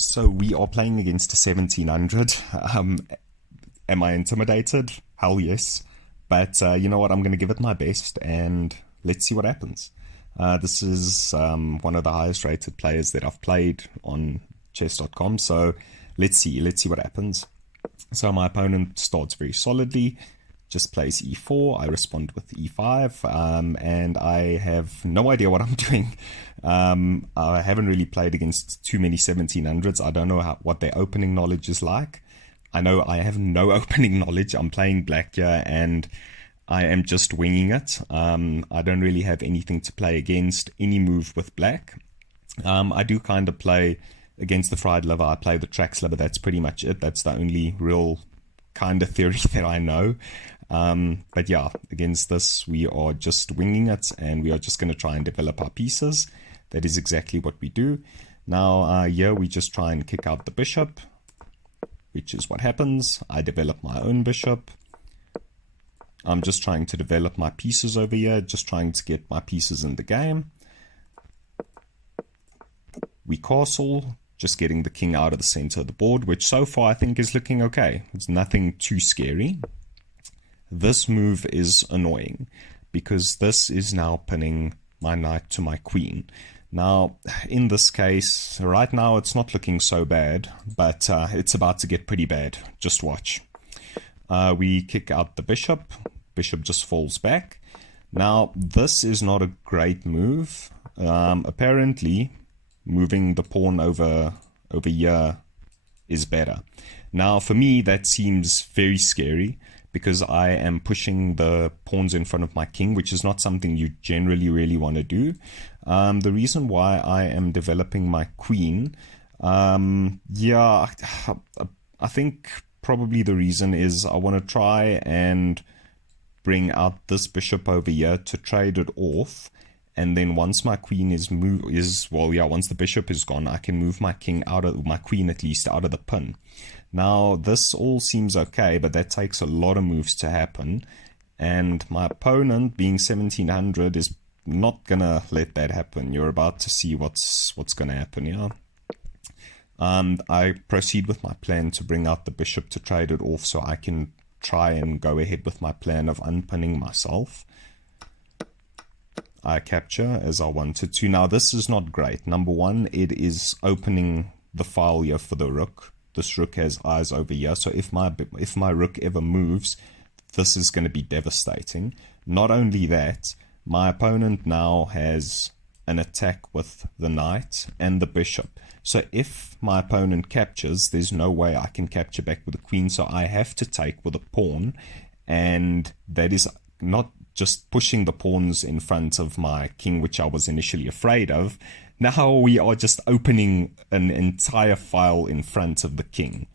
So we are playing against a 1700. Am I intimidated? Hell yes. But you know what? I'm going to give it my best and let's see what happens. This is one of the highest rated players that I've played on chess.com. So let's see what happens. So my opponent starts very solidly, just plays e4. I respond with e5, and I have no idea what I'm doing. I haven't really played against too many 1700s. I don't know what their opening knowledge is like. I know I have no opening knowledge. I'm playing black here and I am just winging it. I don't really have anything to play against any move with black. I do kind of play against the fried liver. I play the tracks liver. That's pretty much it. That's the only real kind of theory that I know. But yeah, against this, we are just winging it and we are just going to try and develop our pieces. That is exactly what we do. Now, here we just try and kick out the bishop, which is what happens. I develop my own bishop. I'm just trying to develop my pieces over here, just trying to get my pieces in the game. We castle, just getting the king out of the center of the board, which so far I think is looking okay. It's nothing too scary. This move is annoying because this is now pinning my knight to my queen. Now, in this case, right now it's not looking so bad, but it's about to get pretty bad. Just watch. We kick out the bishop. Bishop just falls back. Now, this is not a great move. Apparently, moving the pawn over here is better. Now, for me, that seems very scary because I am pushing the pawns in front of my king, which is not something you generally really want to do. The reason why I am developing my queen, yeah, I think probably the reason is I want to try and bring out this bishop over here to trade it off. And then once my queen once the bishop is gone, I can move my queen at least out of the pin. Now, this all seems okay, but that takes a lot of moves to happen. And my opponent, being 1700, is not going to let that happen. You're about to see what's going to happen, yeah? I proceed with my plan to bring out the bishop to trade it off so I can try and go ahead with my plan of unpinning myself. I capture as I wanted to. Now, this is not great. Number one, it is opening the file here for the rook. This rook has eyes over here, so if my rook ever moves, this is going to be devastating. Not only that, my opponent now has an attack with the knight and the bishop. So if my opponent captures, there's no way I can capture back with the queen, so I have to take with a pawn, and that is not just pushing the pawns in front of my king, which I was initially afraid of. Now we are just opening an entire file in front of the king.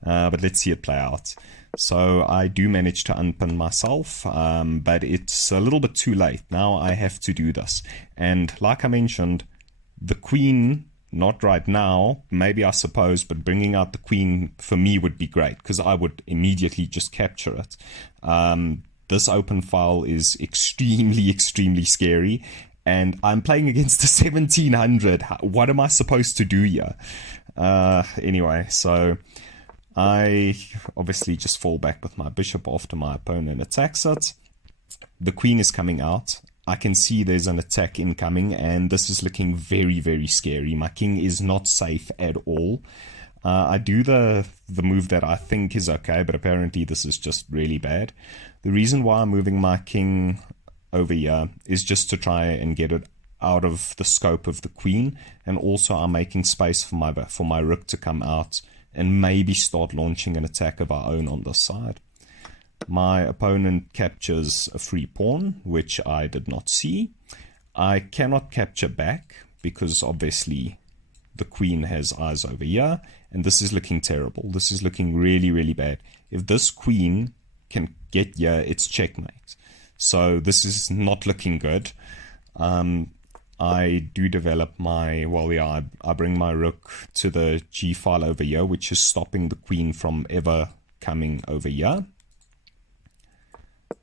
But let's see it play out. So I do manage to unpin myself, but it's a little bit too late. Now I have to do this. And like I mentioned, the queen, not right now, maybe I suppose, but bringing out the queen for me would be great because I would immediately just capture it. This open file is extremely, extremely scary. And I'm playing against the 1700. What am I supposed to do here? Anyway, so I obviously just fall back with my bishop after my opponent attacks it. The queen is coming out. I can see there's an attack incoming, and this is looking very, very scary. My king is not safe at all. I do the move that I think is okay, but apparently this is just really bad. The reason why I'm moving my king over here is just to try and get it out of the scope of the queen, and also I'm making space for my rook to come out and maybe start launching an attack of our own on this side. My opponent captures a free pawn, which I did not see. I cannot capture back because obviously the queen has eyes over here, and this is looking terrible. This is looking really, really bad. If this queen can get here, it's checkmate. So this is not looking good. I do develop my, I bring my rook to the g file over here, which is stopping the queen from ever coming over here.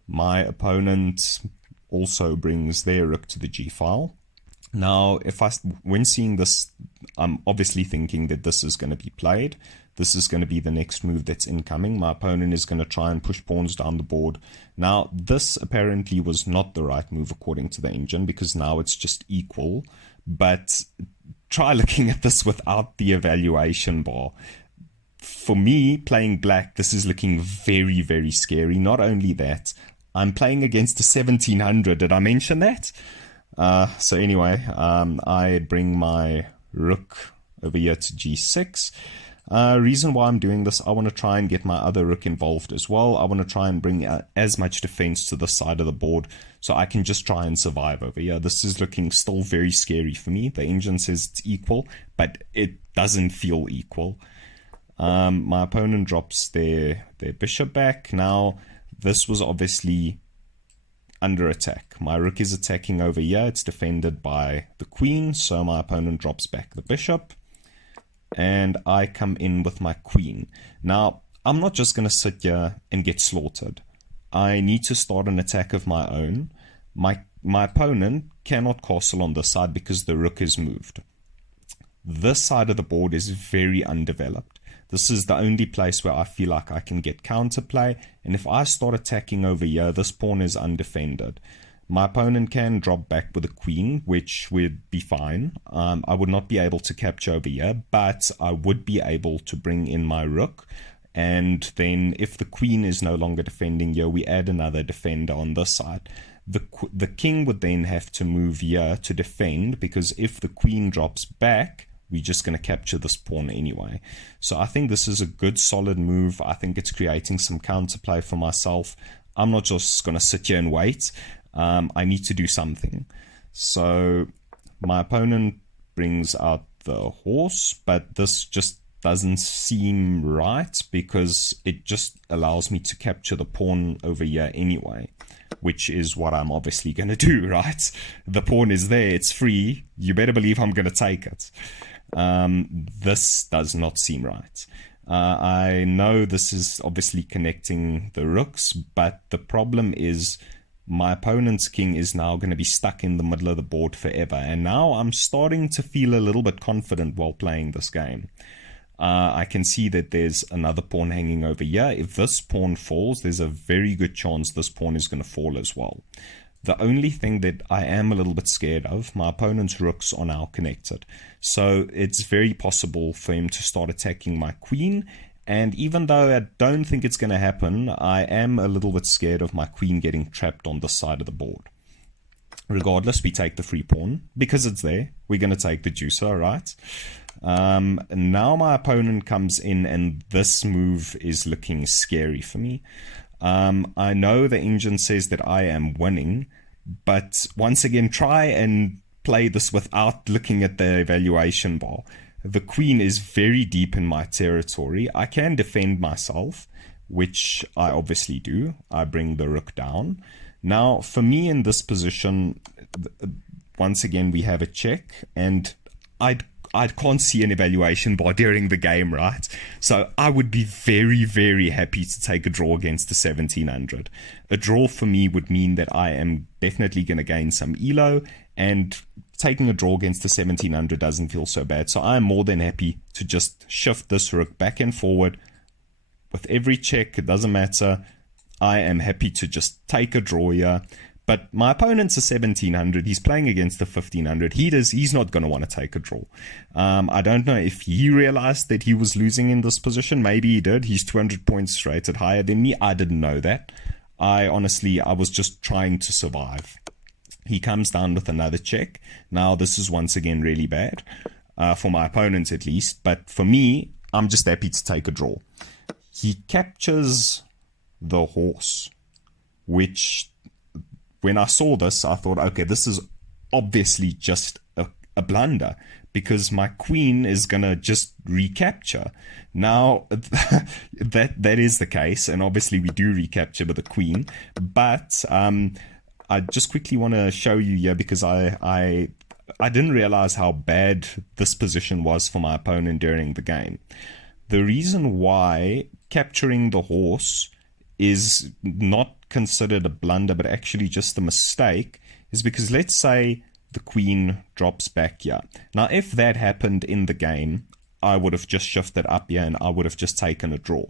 My opponent also brings their rook to the g file. Now, when seeing this, I'm obviously thinking that this is going to be played. This is going to be the next move that's incoming. My opponent is going to try and push pawns down the board. Now, this apparently was not the right move according to the engine, because now it's just equal. But try looking at this without the evaluation bar. For me, playing black, this is looking very, very scary. Not only that, I'm playing against a 1700. Did I mention that? So anyway, I bring my rook over here to g6. Reason why I'm doing this, I want to try and get my other rook involved as well. I want to try and bring as much defense to the side of the board so I can just try and survive over here. This is looking still very scary for me. The engine says it's equal, but it doesn't feel equal. My opponent drops their bishop back. Now, this was obviously under attack. My rook is attacking over here. It's defended by the queen, so my opponent drops back the bishop. And I come in with my queen. Now, I'm not just going to sit here and get slaughtered. I need to start an attack of my own. My opponent cannot castle on this side because the rook is moved. This side of the board is very undeveloped. This is the only place where I feel like I can get counterplay. And if I start attacking over here, this pawn is undefended. My opponent can drop back with a queen, which would be fine. I would not be able to capture over here, but I would be able to bring in my rook. And then if the queen is no longer defending here, we add another defender on this side. The king would then have to move here to defend, because if the queen drops back, we're just going to capture this pawn anyway. So I think this is a good solid move. I think it's creating some counterplay for myself. I'm not just going to sit here and wait. I need to do something. So my opponent brings out the horse, but this just doesn't seem right because it just allows me to capture the pawn over here anyway, which is what I'm obviously going to do, right? The pawn is there, it's free. You better believe I'm going to take it. This does not seem right. I know this is obviously connecting the rooks, but the problem is my opponent's king is now going to be stuck in the middle of the board forever. And now I'm starting to feel a little bit confident while playing this game. I can see that there's another pawn hanging over here. If this pawn falls, there's a very good chance this pawn is going to fall as well. The only thing that I am a little bit scared of, my opponent's rooks are now connected. So it's very possible for him to start attacking my queen. And even though I don't think it's going to happen, I am a little bit scared of my queen getting trapped on this side of the board. Regardless, we take the free pawn. Because it's there, we're going to take the juicer, right? Now my opponent comes in, and this move is looking scary for me. I know the engine says that I am winning, but once again, try and play this without looking at the evaluation bar. The queen is very deep in my territory. I can defend myself, which I obviously do. I bring the rook down. Now, for me in this position, once again, we have a check, and I can't see an evaluation bar during the game, right? So I would be very, very happy to take a draw against the 1700. A draw for me would mean that I am definitely going to gain some elo, and taking a draw against the 1700 doesn't feel so bad. So I'm more than happy to just shift this rook back and forward. With every check, it doesn't matter. I am happy to just take a draw here. But my opponent's a 1700. He's playing against the 1500. He's not going to want to take a draw. I don't know if he realized that he was losing in this position. Maybe he did. He's 200 points rated higher than me. I didn't know that. I was just trying to survive. He comes down with another check. Now, this is once again really bad. For my opponent at least. But for me, I'm just happy to take a draw. He captures the horse, which, when I saw this, I thought, okay, this is obviously just a blunder, because my queen is going to just recapture. Now, that is the case, and obviously we do recapture with the queen, but I just quickly want to show you here, because I didn't realize how bad this position was for my opponent during the game. The reason why capturing the horse is not considered a blunder, but actually just a mistake, is because let's say the queen drops back here. Now, if that happened in the game, I would have just shifted up here and I would have just taken a draw.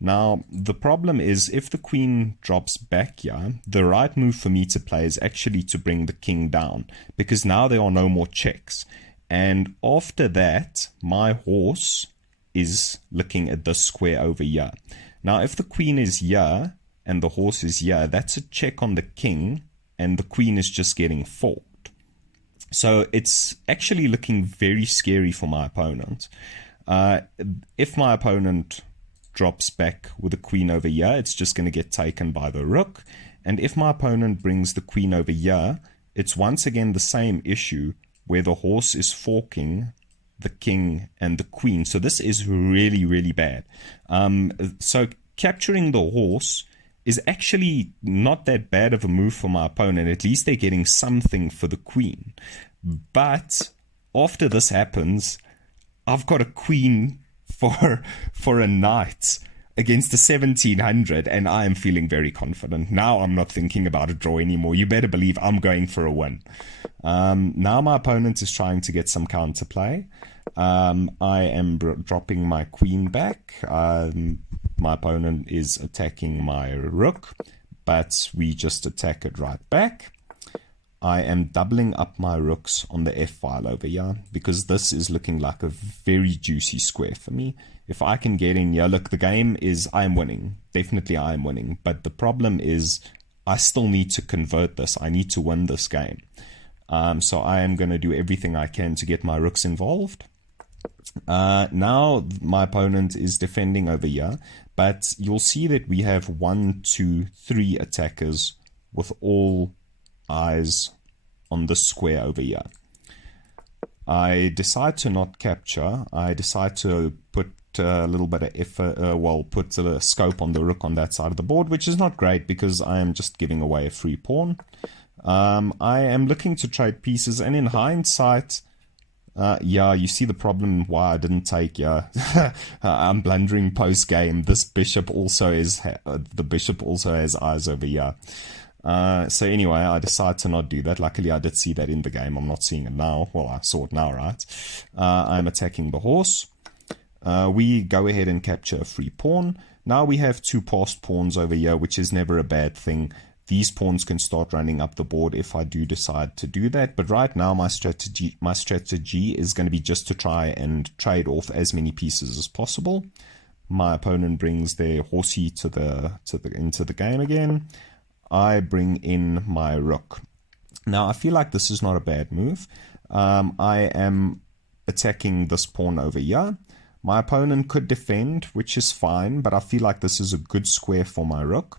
Now, the problem is if the queen drops back here, the right move for me to play is actually to bring the king down, because now there are no more checks. And after that, my horse is looking at this square over here. Now, if the queen is here and the horse is here, that's a check on the king, and the queen is just getting forked. So it's actually looking very scary for my opponent. If my opponent drops back with the queen over here, it's just going to get taken by the rook. And if my opponent brings the queen over here, it's once again the same issue where the horse is forking the king and the queen. So this is really, really bad. So capturing the horse is actually not that bad of a move for my opponent. At least they're getting something for the queen. But after this happens, I've got a queen for a knight against the 1700, and I am feeling very confident. Now I'm not thinking about a draw anymore. You better believe I'm going for a win. Now my opponent is trying to get some counterplay. I am dropping my queen back. My opponent is attacking my rook, but we just attack it right back. I am doubling up my rooks on the f-file over here, because this is looking like a very juicy square for me. If I can get in here, look, the game is, I am winning. Definitely I am winning. But the problem is, I still need to convert this. I need to win this game. So I am going to do everything I can to get my rooks involved. Now my opponent is defending over here, but you'll see that we have 1, 2, 3 attackers with all eyes on the square over here. I decide to not capture. I decide to put a little bit of effort, put a scope on the rook on that side of the board, which is not great because I am just giving away a free pawn. I am looking to trade pieces, and in hindsight, yeah, you see the problem why I didn't take, yeah. I'm blundering post game. This bishop also is, the bishop also has eyes over here. So anyway, I decided to not do that. Luckily, I did see that in the game. I'm not seeing it now. Well, I saw it now, right? I'm attacking the horse. We go ahead and capture a free pawn. Now we have 2 passed pawns over here, which is never a bad thing. These pawns can start running up the board if I do decide to do that. But right now, my strategy is going to be just to try and trade off as many pieces as possible. My opponent brings their horsey into the game again. I bring in my rook. Now, I feel like this is not a bad move. I am attacking this pawn over here. My opponent could defend, which is fine, but I feel like this is a good square for my rook.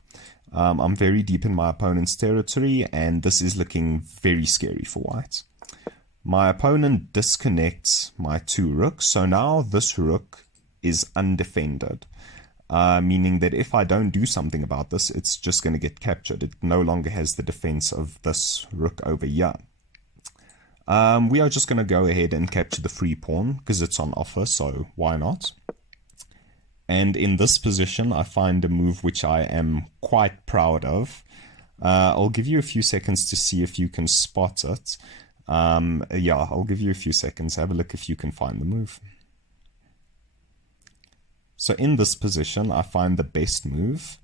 I'm very deep in my opponent's territory, and this is looking very scary for white. My opponent disconnects my 2 rooks, so now this rook is undefended. Meaning that if I don't do something about this, it's just going to get captured. It no longer has the defense of this rook over here. We are just going to go ahead and capture the free pawn because it's on offer, so why not? And in this position, I find a move which I am quite proud of. I'll give you a few seconds to see if you can spot it. Yeah, I'll give you a few seconds. Have a look if you can find the move. So in this position, I find the best move,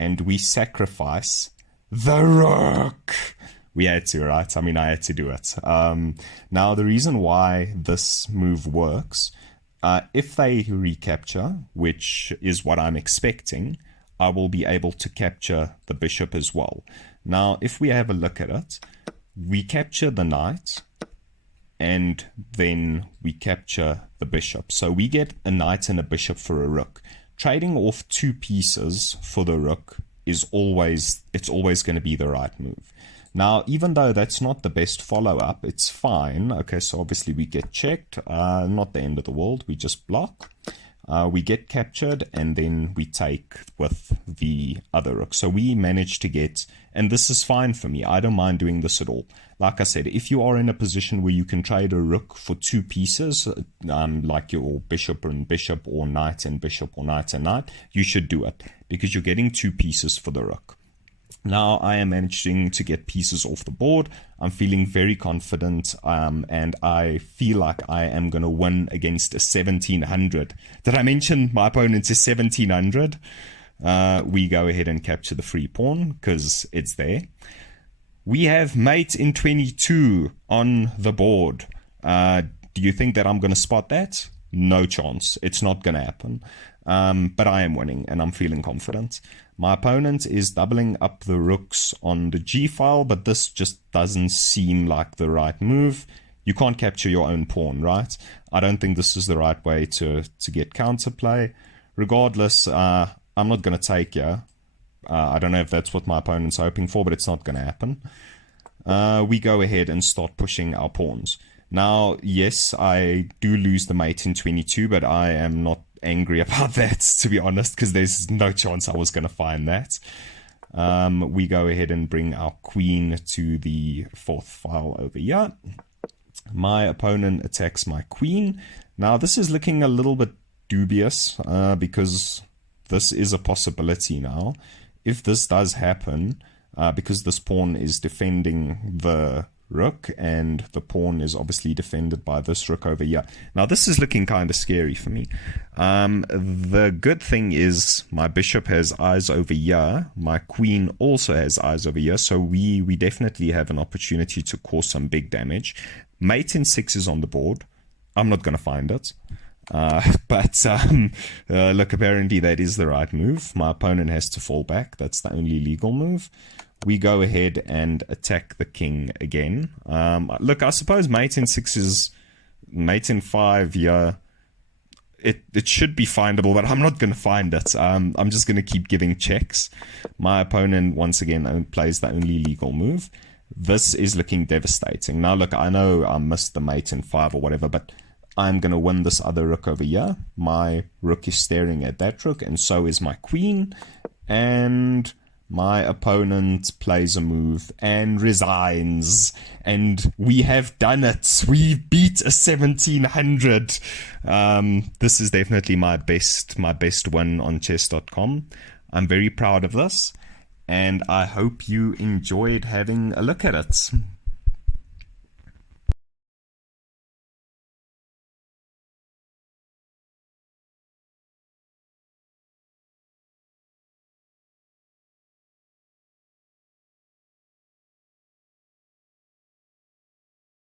and we sacrifice the rook. We had to, right? I mean, I had to do it. Now, the reason why this move works, if they recapture, which is what I'm expecting, I will be able to capture the bishop as well. Now, if we have a look at it, we capture the knight, and then we capture the bishop. So we get a knight and a bishop for a rook. Trading off 2 pieces for the rook is always going to be the right move. Now, even though that's not the best follow-up, it's fine. Okay, so obviously we get checked. Not the end of the world. We just block. We get captured, and then we take with the other rook. So we manage to get, and this is fine for me. I don't mind doing this at all. Like I said, if you are in a position where you can trade a rook for 2 pieces, like your bishop and bishop, or knight and bishop, or knight and knight, you should do it, because you're getting 2 pieces for the rook. Now I am managing to get pieces off the board. I'm feeling very confident, and I feel like I am going to win against a 1700. Did I mention my opponent is 1700? We go ahead and capture the free pawn because it's there. We have mate in 22 on the board. Do you think that I'm going to spot that? No chance. It's not going to happen. But I am winning and I'm feeling confident. My opponent is doubling up the rooks on the G file, but this just doesn't seem like the right move. You can't capture your own pawn, right? I don't think this is the right way to get counterplay. Regardless, I'm not going to take here. I don't know if that's what my opponent's hoping for, but it's not going to happen. We go ahead and start pushing our pawns. Now, yes, I do lose the mate in 22, but I am not angry about that, to be honest, because there's no chance I was going to find that. We go ahead and bring our queen to the fourth file over here. My opponent attacks my queen. Now, this is looking a little bit dubious because this is a possibility now. If this does happen, because this pawn is defending the rook and the pawn is obviously defended by this rook over here. Now this is looking kind of scary for me. The good thing is my bishop has eyes over here, my queen also has eyes over here, so we definitely have an opportunity to cause some big damage. Mate in 6 is on the board. I'm not going to find it. But look, apparently that is the right move. My opponent has to fall back. That's the only legal move. We go ahead and attack the king again. Look, I suppose mate in 6 is mate in 5. Yeah, it should be findable, but I'm not going to find it. I'm just going to keep giving checks. My opponent once again plays the only legal move. This is looking devastating. Now, look, I know I missed the mate in 5 or whatever, but I'm going to win this other rook over here. My rook is staring at that rook, and so is my queen. And my opponent plays a move and resigns. And we have done it. We beat a 1700. This is definitely my best win on chess.com. I'm very proud of this. And I hope you enjoyed having a look at it.